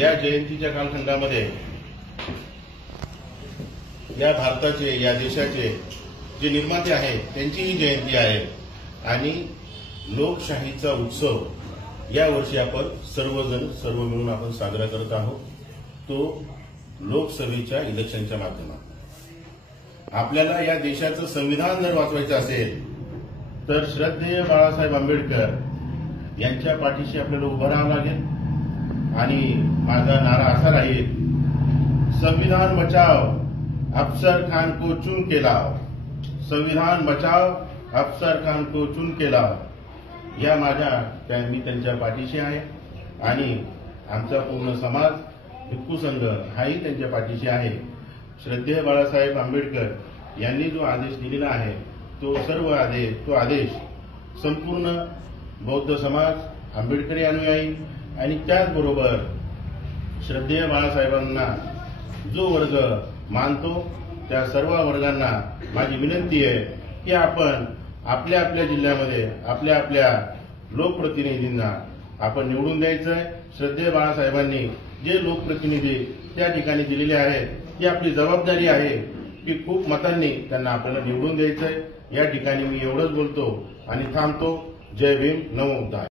या जयंतीच्या कालखंडामध्ये या भारताचे, या देशाचे जे निर्माते आहेत त्यांचीही जयंती आहे आणि लोकशाहीचा उत्सव यावर्षी आपण सर्व मिळून आपण साजरा करत आहोत, तो लोकसभेच्या इलेक्शनच्या माध्यमातून। आपल्याला या देशाचं संविधान जर वाचवायचं असेल तर श्रद्धेय बाळासाहेब आंबेडकर यांच्या पाठीशी आपल्याला उभं राहावं लागेल आणि माझा नारा असा राहील, संविधान बचाओ अफसर खान को चुन के लाओ, संविधान बचाओ अफसर खान को चुन के लाओ। या मी त्यांच्या पाठीशी आहे आणि आमचा पूर्ण समाज भिक्खू संघ हाही त्यांच्या पाठीशी आहे। श्रद्धेय बाळासाहेब आंबेडकर यांनी जो आदेश दिलेला आहे तो आदेश संपूर्ण बौद्ध समाज आंबेडकरी अनुयायी आणि त्याचबरोबर श्रद्धेय बाळासाहेबांना जो वर्ग मानतो त्या सर्व वर्गांना माझी विनंती आहे की आपण आपल्या आपल्या जिल्ह्यामध्ये आपल्या आपल्या लोकप्रतिनिधींना आपण निवडून द्यायचंय। श्रद्धेय बाळासाहेबांनी जे लोकप्रतिनिधी त्या ठिकाणी दिलेले आहेत ती आपली जबाबदारी आहे की खूप मतांनी त्यांना आपल्याला निवडून द्यायचंय। या ठिकाणी मी एवढंच बोलतो आणि थांबतो। जय भीम, नमो बुद्धाय।